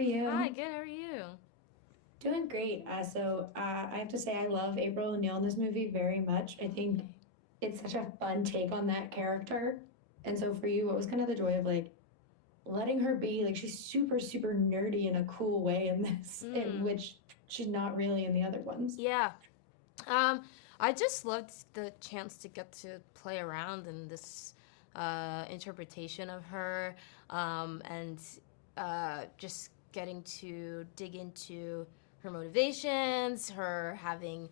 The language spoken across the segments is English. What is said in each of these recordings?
are Hi, you? good. How are you? Doing great. I have to say I love April O'Neil in this movie very much. I Oh, think yay. it's such a fun take on that character. And so for you, what was kind of the joy of like letting her be like she's super, super nerdy in a cool way in this, Mm, which she's not really in the other ones. yeah. Um, I just loved the chance to get to play around in this interpretation of her, and just getting to dig into her motivations, her having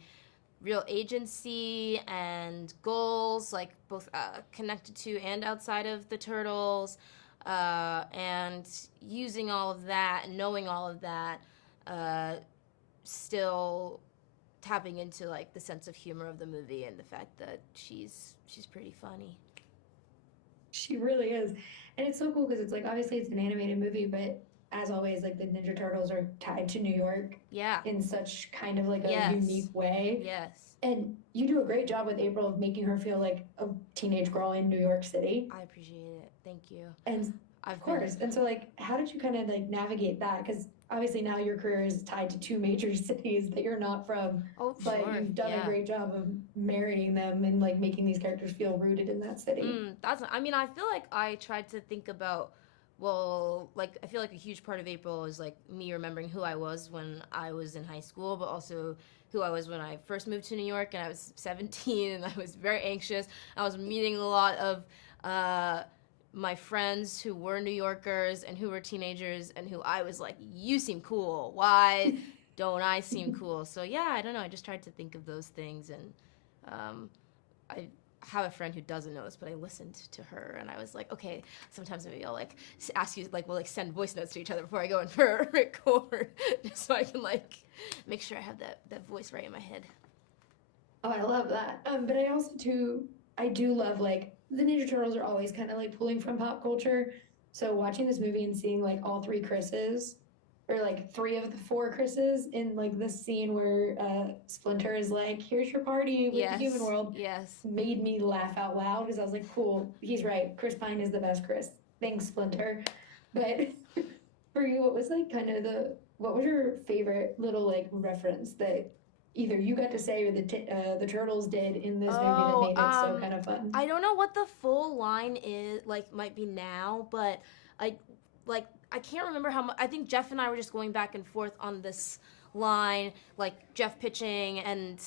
real agency and goals, like both connected to and outside of the turtles, and using all of that and knowing all of that, uh, still tapping into like the sense of humor of the movie and the fact that she's pretty funny. She really is. And it's so cool because it's like obviously it's an animated movie, but as always, like the Ninja Turtles are tied to New York Yeah. in such kind of like a Yes. unique way. Yes. And you do a great job with April of making her feel like a teenage girl in New York City. I appreciate it. Thank you. And of I've been course, and so like, how did you kind of like navigate that? Because obviously now your career is tied to two major cities that you're not from, Oh, but sure. you've done a Yeah. great job of marrying them and like making these characters feel rooted in that city. That's. I mean, I feel like I tried to think about. Well, like I feel like a huge part of April is like me remembering who I was when I was in high school, but also who I was when I first moved to New York and I was 17 and I was very anxious. I was meeting a lot of uh, my friends who were New Yorkers and who were teenagers and who I was like, you seem cool. Why don't I seem cool? So yeah, I don't know. I just tried to think of those things and um, I have a friend who doesn't know this, but I listened to her and I was like, okay, sometimes maybe I'll like ask you, like, we'll like send voice notes to each other before I go in for a record, just so I can like make sure I have that voice right in my head. Oh, I love that. But I also too, I do love like the Ninja Turtles are always kind of like pulling from pop culture. So watching this movie and seeing like all three Chris's, or like three of the four Chris's in like this scene where Splinter is like, "Here's your party with the human Yes, world," yes. made me laugh out loud because I was like, "Cool, he's right. Chris Pine is the best Chris. Thanks, Splinter." But for you, what was like kind of what was your favorite little like reference that either you got to say or the turtles did in this movie that Oh, made it so kind of fun? I don't know what the full line is, like, might be now, but I, like, I can't remember how much. I think Jeff and I were just going back and forth on this line, like Jeff pitching and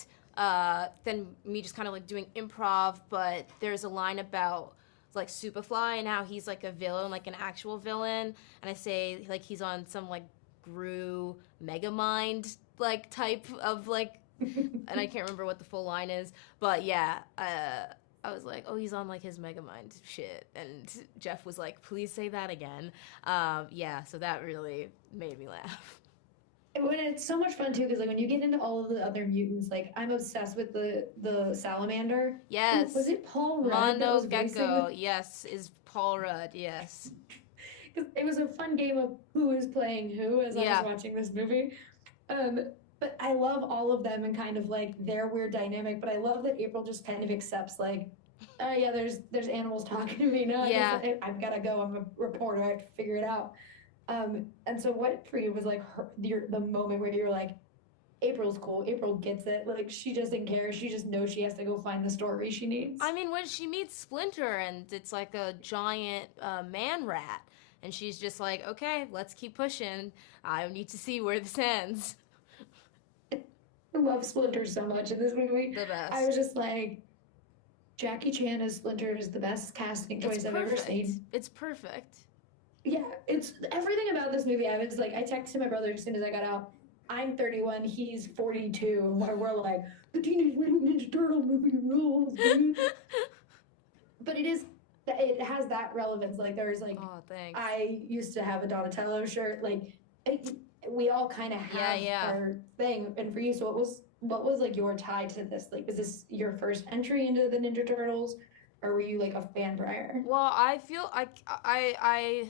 then me just kind of like doing improv. But there's a line about like Superfly and how he's like a villain, like an actual villain, and I say like he's on some like Gru Megamind like type of like, and I can't remember what the full line is, but yeah, I was like, oh, he's on like his Megamind shit, and Jeff was like, please say that again. Yeah, so that really made me laugh. When it's so much fun too, because like when you get into all of the other mutants, like I'm obsessed with the salamander. And was Yes, it Paul Rudd that Mondo was voicing Gecko. the? Yes, is Paul Rudd. Yes. Because it was a fun game of who is playing who as I was Yeah. watching this movie. Um, but I love all of them and kind of like their weird dynamic. But I love that April just kind of accepts like, oh yeah, there's animals talking to me now. I guess Yeah. I've got to go. I'm a reporter. I have to figure it out. And so what for you was like the moment where you're like, April's cool. April gets it. Like she doesn't care. She just knows she has to go find the story she I needs. mean, when she meets Splinter and it's like a giant man rat, and she's just like, okay, let's keep pushing. I need to see where this ends. I love Splinter so much in this movie. The I was best. just like, Jackie Chan as Splinter is the best casting It's choice I've ever perfect. seen. It's perfect. Yeah, it's everything about this movie. I was like, I texted my brother as soon as I got out. I'm 31, he's 42, and we're like, the Teenage Mutant Ninja Turtle movie rules, dude. But it has that relevance. Like, there's like, Oh, thanks. I used to have a Donatello shirt. Like, it, we all kind of Yeah, have yeah. our thing. And for you, so what was like your tie to this? Like, was this your first entry into the Ninja Turtles, or were you like a fan prior? Well, I feel I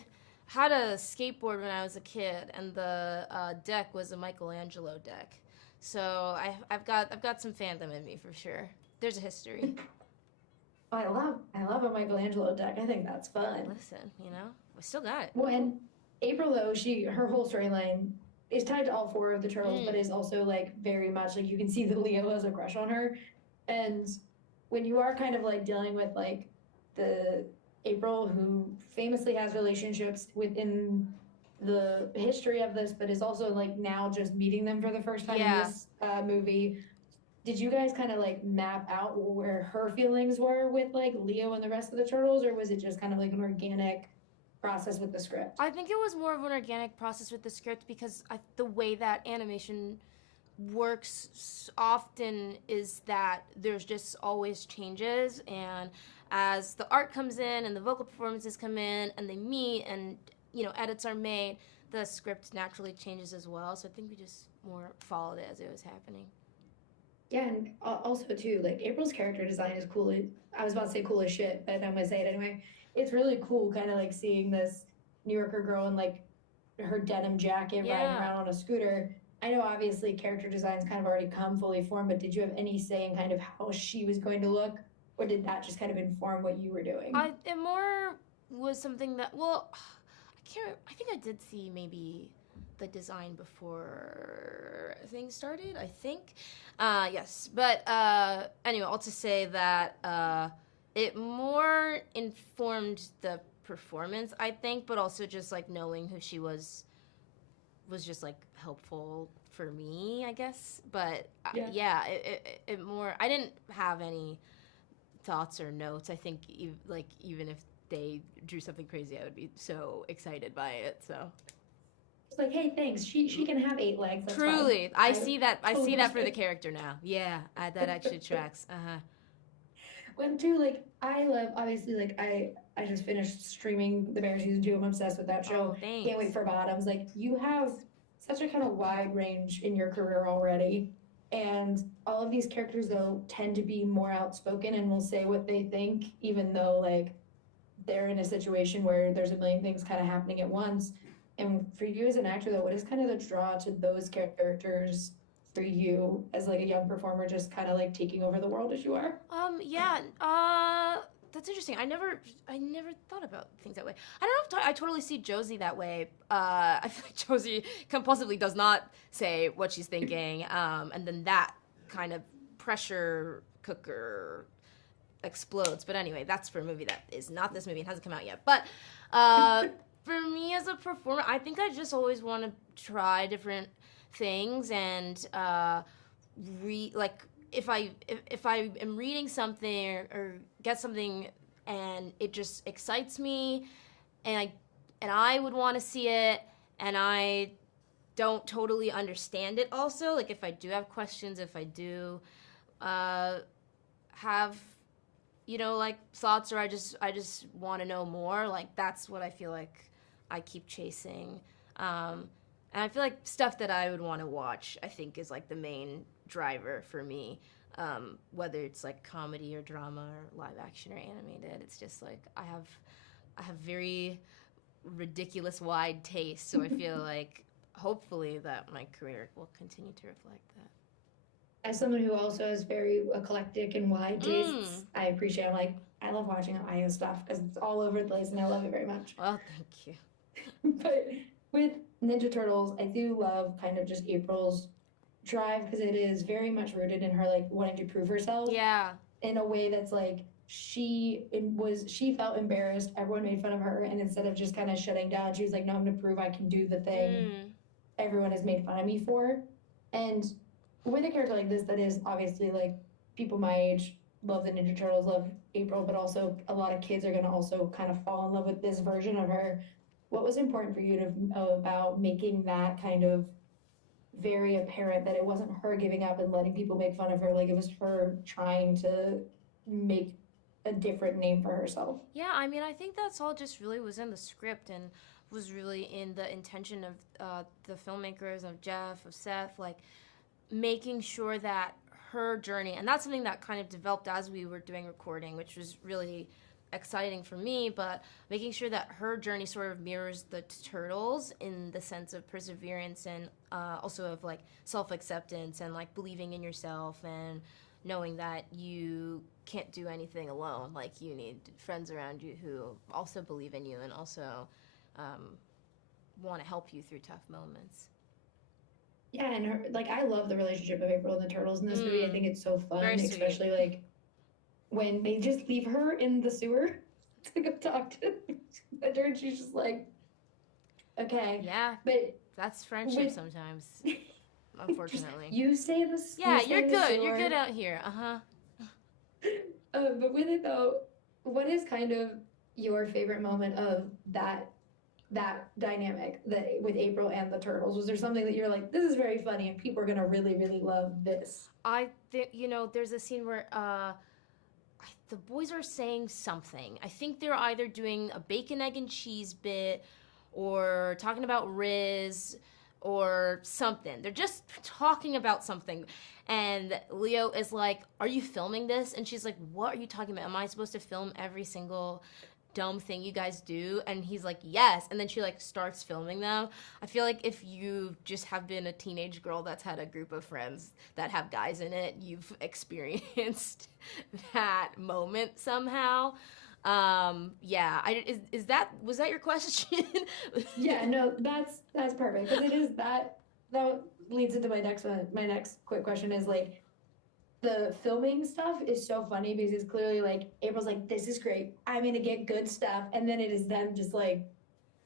had a skateboard when I was a kid, and the deck was a Michelangelo deck. So I've got some fandom in me for sure. There's a history. Oh, I love a Michelangelo deck. I think that's fun. Listen, we still got it. When April though, her whole storyline is tied to all four of the turtles, but is also like very much like you can see that Leo has a crush on her. And when you are kind of like dealing with like the April who famously has relationships within the history of this, but is also like now just meeting them for the first time in this movie. Did you guys kind of like map out where her feelings were with like Leo and the rest of the turtles, or was it just kind of like an organic process with the script? I think it was more of an organic process with the script because the way that animation works often is that there's just always changes, and as the art comes in and the vocal performances come in and they meet and edits are made, the script naturally changes as well. So I think we just more followed it as it was happening. Yeah, and also too, like April's character design is cool. I was about to say cool as shit, but I'm gonna say it anyway. It's really cool, kind of like seeing this New Yorker girl in like her denim jacket riding around on a scooter. I know obviously character designs kind of already come fully formed, but did you have any say in kind of how she was going to look, or did that just kind of inform what you were doing? It more was something that, well, I think I did see maybe the design before things started, I think. Yes, but anyway, all to say that it more informed the performance, I think, but also just like knowing who she was just like helpful for me, I guess. But yeah, it more, I didn't have any thoughts or notes. I think even if they drew something crazy, I would be so excited by it. So it's like, hey, thanks. She can have 8 legs. That's truly, fine. I see that. I see that for the character now. Yeah, that actually tracks. When too, like I love obviously like I just finished streaming The Bear season 2. I'm obsessed with that show. Oh, thanks. Can't wait for Bottoms. Like you have such a kind of wide range in your career already. And all of these characters though tend to be more outspoken and will say what they think, even though like they're in a situation where there's a million things kind of happening at once. And for you as an actor though, what is kind of the draw to those characters for you as like a young performer, just kind of like taking over the world as you are? That's interesting. I never thought about things that way. I don't know if I totally see Josie that way. I feel like Josie compulsively does not say what she's thinking, and then that kind of pressure cooker explodes. But anyway, that's for a movie that is not this movie. It hasn't come out yet. But for me as a performer, I think I just always want to try different things and if I am reading something or get something and it just excites me and I would want to see it and I don't totally understand it also, like if I do have questions, if I do have like thoughts, or I just want to know more, like that's what I feel like I keep chasing. And I feel like stuff that I would want to watch, I think, is like the main driver for me. Whether it's like comedy or drama or live action or animated, it's just like I have very ridiculous wide taste. So I feel like hopefully that my career will continue to reflect that. As someone who also has very eclectic and wide tastes, I appreciate. I'm like, I love watching Ayo stuff because it's all over the place and I love it very much. Well, thank you. But with Ninja Turtles, I do love kind of just April's drive because it is very much rooted in her like wanting to prove herself. Yeah. In a way that's like she felt embarrassed. Everyone made fun of her, and instead of just kind of shutting down, she was like, "No, I'm gonna prove I can do the thing everyone has made fun of me for." And with a character like this, that is obviously like people my age love the Ninja Turtles, love April, but also a lot of kids are gonna also kind of fall in love with this version of her. What was important for you to about making that kind of very apparent that it wasn't her giving up and letting people make fun of her, like it was her trying to make a different name for herself? Yeah, I mean, I think that's all just really was in the script and was really in the intention of the filmmakers, of Jeff, of Seth, like making sure that her journey, and that's something that kind of developed as we were doing recording, which was really exciting for me, but making sure that her journey sort of mirrors the Turtles in the sense of perseverance and also of like self-acceptance and like believing in yourself and knowing that you can't do anything alone. Like you need friends around you who also believe in you and also want to help you through tough moments. Yeah, and her, like I love the relationship of April and the turtles in this movie. I think it's so fun, Very sweet. especially like when they just leave her in the sewer to go talk to her, and she's just like, okay. Yeah, but that's friendship sometimes, unfortunately. You stay in the Yeah, you stay you're in the good. sewer. You're good out here. But with it though, what is kind of your favorite moment of that dynamic that with April and the turtles? Was there something that you're like, this is very funny and people are gonna really, really love this? I think, there's a scene where the boys are saying something. I think they're either doing a bacon, egg, and cheese bit or talking about Riz or something. They're just talking about something. And Leo is like, are you filming this? And she's like, what are you talking about? Am I supposed to film every single dumb thing you guys do? And he's like, yes. And then she like starts filming them. I feel like if you just have been a teenage girl that's had a group of friends that have guys in it, you've experienced that moment somehow. Was that your question? Yeah, no, that's perfect because it is that leads into my next one. My next quick question is like, the filming stuff is so funny because it's clearly like April's like, this is great, I'm gonna get good stuff, and then it is them just like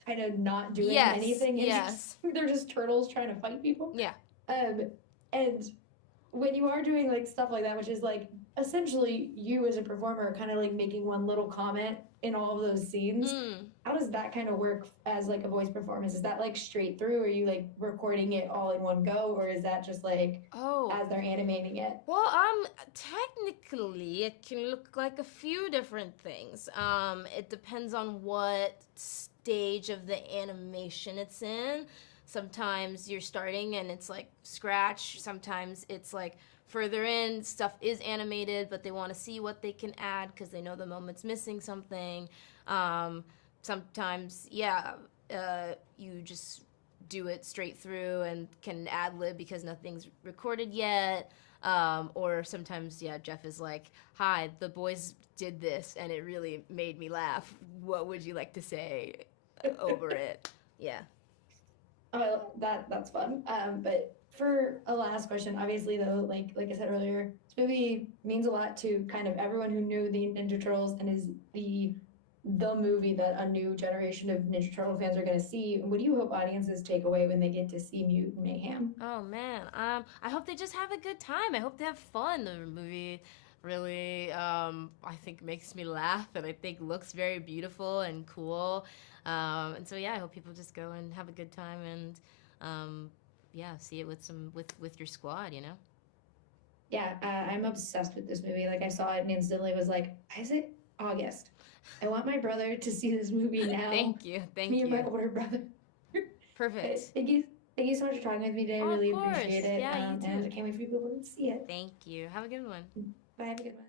kind of not doing anything. They're just turtles trying to fight people. Yeah. And when you are doing like stuff like that, which is like essentially you as a performer kind of like making one little comment in all of those scenes, how does that kind of work as like a voice performance? Is that like straight through? Are you like recording it all in one go, or is that just like as they're animating it? Well, technically it can look like a few different things. It depends on what stage of the animation it's in. Sometimes you're starting and it's like scratch. Sometimes it's like further in, stuff is animated, but they want to see what they can add because they know the moment's missing something. Sometimes, you just do it straight through and can ad-lib because nothing's recorded yet. Or sometimes, Jeff is like, hi, the boys did this and it really made me laugh. What would you like to say over it? Yeah. Oh, that's fun. But for a last question, obviously though, like I said earlier, this movie means a lot to kind of everyone who knew the Ninja Turtles and is the movie that a new generation of Ninja Turtle fans are going to see. What do you hope audiences take away when they get to see Mutant Mayhem? Oh man, I hope they just have a good time. I hope they have fun. The movie really, I think makes me laugh and I think looks very beautiful and cool. And so I hope people just go and have a good time and see it with your squad, Yeah, I'm obsessed with this movie. Like I saw it and instantly was like, why is it August? I want my brother to see this movie now. Thank you. Me and my older brother. Perfect. Thank you so much for talking with me today. I really appreciate it. Yeah, you too. And I can't wait for people to see it. Thank you. Have a good one. Bye, have a good one.